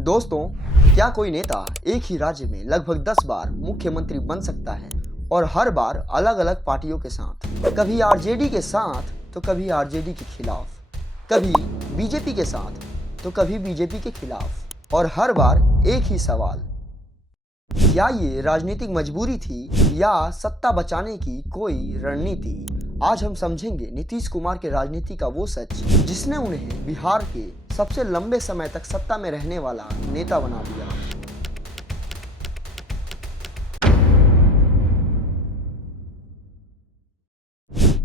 दोस्तों, क्या कोई नेता एक ही राज्य में लगभग 10 बार मुख्यमंत्री बन सकता है और हर बार अलग अलग पार्टियों के साथ? कभी आरजेडी के साथ तो कभी आरजेडी के खिलाफ, कभी बीजेपी के साथ तो कभी बीजेपी के खिलाफ, और हर बार एक ही सवाल, क्या ये राजनीतिक मजबूरी थी या सत्ता बचाने की कोई रणनीति? आज हम समझेंगे नीतीश कुमार के राजनीति का वो सच जिसने उन्हें बिहार के सबसे लंबे समय तक सत्ता में रहने वाला नेता बना दिया।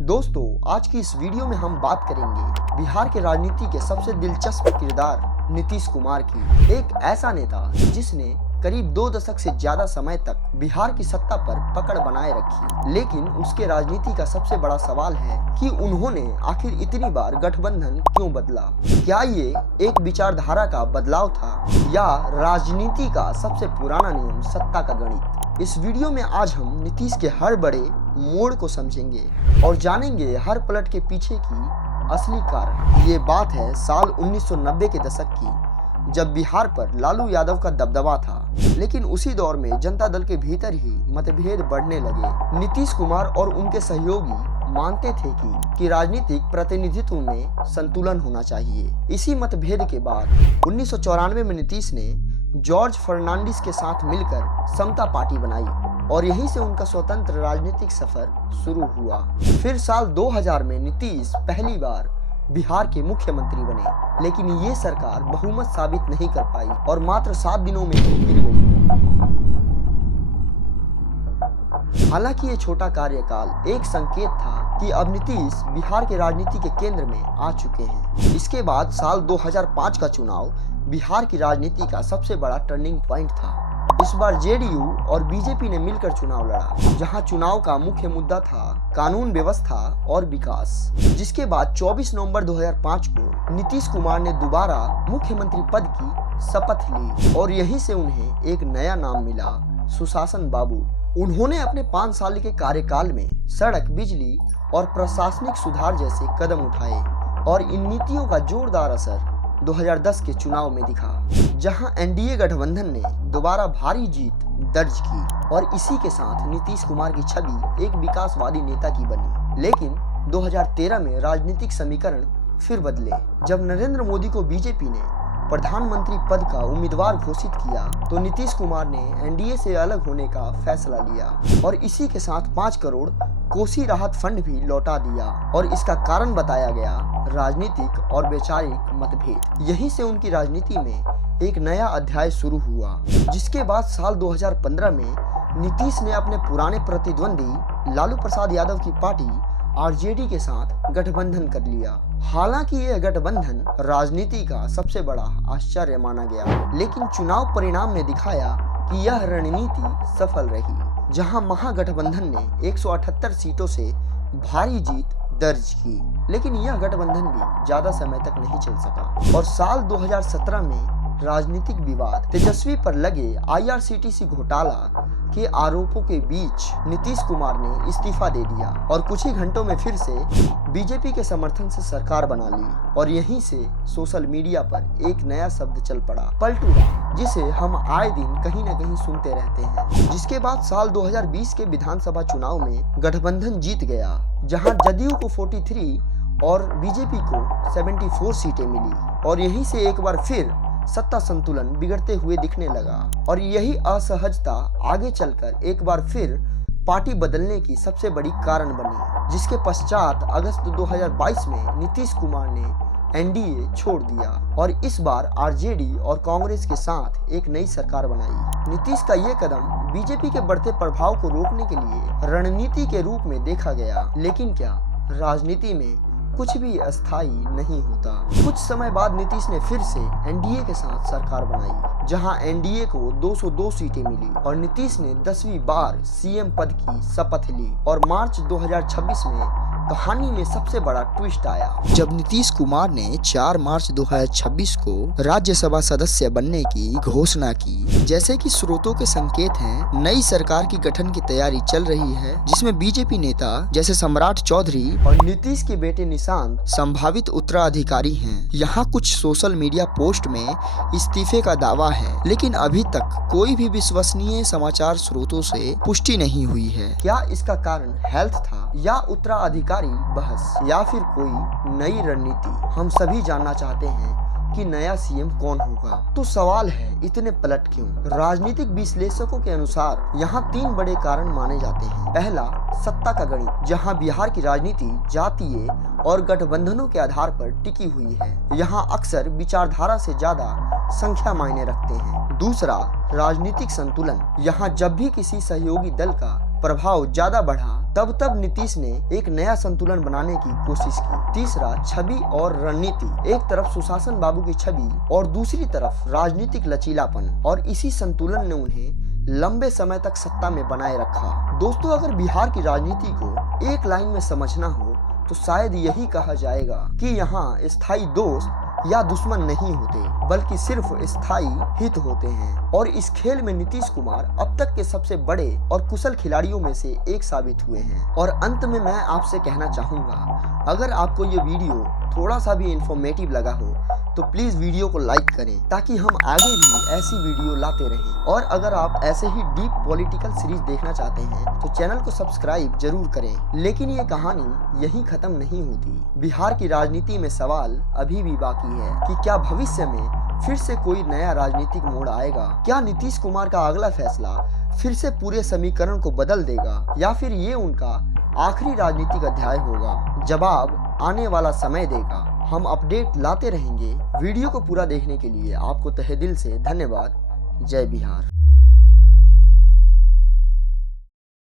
दोस्तों, आज की इस वीडियो में हम बात करेंगे बिहार के राजनीति के सबसे दिलचस्प किरदार नीतीश कुमार की। एक ऐसा नेता जिसने करीब 2 दशक से ज्यादा समय तक बिहार की सत्ता पर पकड़ बनाए रखी, लेकिन उसके राजनीति का सबसे बड़ा सवाल है कि उन्होंने आखिर इतनी बार गठबंधन क्यों बदला? क्या ये एक विचारधारा का बदलाव था या राजनीति का सबसे पुराना नियम, सत्ता का गणित? इस वीडियो में आज हम नीतीश के हर बड़े मोड़ को समझेंगे और जानेंगे हर पलट के पीछे की असली कारण। ये बात है साल 1990 के दशक की, जब बिहार पर लालू यादव का दबदबा था, लेकिन उसी दौर में जनता दल के भीतर ही मतभेद बढ़ने लगे। नीतीश कुमार और उनके सहयोगी मानते थे कि राजनीतिक प्रतिनिधित्व में संतुलन होना चाहिए। इसी मतभेद के बाद 1994 में नीतीश ने जॉर्ज फर्नांडिस के साथ मिलकर समता पार्टी बनाई और यहीं से उनका स्वतंत्र राजनीतिक सफर शुरू हुआ। फिर साल 2000 में नीतीश पहली बार बिहार के मुख्यमंत्री बने, लेकिन ये सरकार बहुमत साबित नहीं कर पाई और मात्र 7 दिनों में ही गिर गई। हालांकि ये छोटा कार्यकाल एक संकेत था कि अब नीतीश बिहार के राजनीति के केंद्र में आ चुके हैं। इसके बाद साल 2005 का चुनाव बिहार की राजनीति का सबसे बड़ा टर्निंग पॉइंट था। इस बार जेडीयू और बीजेपी ने मिलकर चुनाव लड़ा, जहां चुनाव का मुख्य मुद्दा था कानून व्यवस्था और विकास। जिसके बाद 24 नवंबर 2005 को नीतीश कुमार ने दोबारा मुख्यमंत्री पद की शपथ ली और यहीं से उन्हें एक नया नाम मिला, सुशासन बाबू। उन्होंने अपने 5 साल के कार्यकाल में सड़क, बिजली और प्रशासनिक सुधार जैसे कदम उठाए और इन नीतियों का जोरदार असर 2010 के चुनाव में दिखा, जहां एनडीए गठबंधन ने दोबारा भारी जीत दर्ज की और इसी के साथ नीतीश कुमार की छवि एक विकासवादी नेता की बनी। लेकिन 2013 में राजनीतिक समीकरण फिर बदले, जब नरेंद्र मोदी को बीजेपी ने प्रधानमंत्री पद का उम्मीदवार घोषित किया तो नीतीश कुमार ने एनडीए से अलग होने का फैसला लिया और इसी के साथ 5 करोड़ कोसी राहत फंड भी लौटा दिया और इसका कारण बताया गया राजनीतिक और वैचारिक मतभेद। यहीं से उनकी राजनीति में एक नया अध्याय शुरू हुआ, जिसके बाद साल 2015 में नीतीश ने अपने पुराने प्रतिद्वंदी लालू प्रसाद यादव की पार्टी आरजेडी के साथ गठबंधन कर लिया। हालांकि यह गठबंधन राजनीति का सबसे बड़ा आश्चर्य माना गया, लेकिन चुनाव परिणाम ने दिखाया कि यह रणनीति सफल रही, जहां महागठबंधन ने 178 सीटों से भारी जीत दर्ज की। लेकिन यह गठबंधन भी ज्यादा समय तक नहीं चल सका और साल 2017 में राजनीतिक विवाद, तेजस्वी पर लगे आईआरसीटीसी घोटाला के आरोपों के बीच नीतीश कुमार ने इस्तीफा दे दिया और कुछ ही घंटों में फिर से बीजेपी के समर्थन से सरकार बना ली और यहीं से सोशल मीडिया पर एक नया शब्द चल पड़ा, पलटू राज, जिसे हम आए दिन कहीं न कहीं सुनते रहते हैं। जिसके बाद साल 2020 के विधानसभा चुनाव में गठबंधन जीत गया, जहां जदयू को 43 और बीजेपी को 74 सीटें मिली और यहीं से एक बार फिर सत्ता संतुलन बिगड़ते हुए दिखने लगा और यही असहजता आगे चलकर एक बार फिर पार्टी बदलने की सबसे बड़ी कारण बनी, जिसके पश्चात अगस्त 2022 में नीतीश कुमार ने एनडीए छोड़ दिया और इस बार आरजेडी और कांग्रेस के साथ एक नई सरकार बनाई। नीतीश का ये कदम बीजेपी के बढ़ते प्रभाव को रोकने के लिए रणनीति के रूप में देखा गया, लेकिन क्या राजनीति में कुछ भी अस्थायी नहीं होता। कुछ समय बाद नीतीश ने फिर से एनडीए के साथ सरकार बनाई, जहां एनडीए को 202 सीटें मिली और नीतीश ने 10वीं बार सीएम पद की शपथ ली और मार्च 2026 में कहानी में सबसे बड़ा ट्विस्ट आया जब नीतीश कुमार ने 4 मार्च 2026 को राज्यसभा सदस्य बनने की घोषणा की। जैसे कि स्रोतों के संकेत हैं, नई सरकार की गठन की तैयारी चल रही है, जिसमें बीजेपी नेता जैसे सम्राट चौधरी और नीतीश के बेटे निशांत संभावित उत्तराधिकारी हैं। यहाँ कुछ सोशल मीडिया पोस्ट में इस्तीफे का दावा है, लेकिन अभी तक कोई भी विश्वसनीय समाचार स्रोतों से पुष्टि नहीं हुई है। क्या इसका कारण हेल्थ था या उत्तराधिकारी बहस या फिर कोई नई रणनीति? हम सभी जानना चाहते हैं कि नया सीएम कौन होगा। तो सवाल है, इतने पलट क्यों? राजनीतिक विश्लेषकों के अनुसार यहाँ 3 बड़े कारण माने जाते हैं। पहला, सत्ता का गणित, जहाँ बिहार की राजनीति जातीय और गठबंधनों के आधार पर टिकी हुई है। यहाँ अक्सर विचारधारा से ज्यादा संख्या मायने रखते हैं। दूसरा, राजनीतिक संतुलन, यहाँ जब भी किसी सहयोगी दल का प्रभाव ज्यादा बढ़ा तब नीतीश ने एक नया संतुलन बनाने की कोशिश की। तीसरा, छवि और रणनीति, एक तरफ सुशासन बाबू की छवि और दूसरी तरफ राजनीतिक लचीलापन, और इसी संतुलन ने उन्हें लंबे समय तक सत्ता में बनाए रखा। दोस्तों, अगर बिहार की राजनीति को एक लाइन में समझना हो तो शायद यही कहा जाएगा कि यहाँ स्थायी दोस्त या दुश्मन नहीं होते, बल्कि सिर्फ स्थायी हित होते हैं। और इस खेल में नीतीश कुमार अब तक के सबसे बड़े और कुशल खिलाड़ियों में से एक साबित हुए हैं। और अंत में मैं आपसे कहना चाहूँगा, अगर आपको ये वीडियो थोड़ा सा भी इंफॉर्मेटिव लगा हो तो प्लीज़ वीडियो को लाइक करें, ताकि हम आगे भी ऐसी वीडियो लाते रहें। और अगर आप ऐसे ही डीप पॉलिटिकल सीरीज देखना चाहते हैं तो चैनल को सब्सक्राइब जरूर करें। लेकिन ये कहानी यहीं खत्म नहीं होती। बिहार की राजनीति में सवाल अभी भी बाकी है कि क्या भविष्य में फिर से कोई नया राजनीतिक मोड़ आएगा? क्या नीतीश कुमार का अगला फैसला फिर से पूरे समीकरण को बदल देगा, या फिर ये उनका आखिरी राजनीतिक अध्याय होगा? जवाब आने वाला समय देगा। हम अपडेट लाते रहेंगे। वीडियो को पूरा देखने के लिए आपको तहे दिल से धन्यवाद। जय बिहार।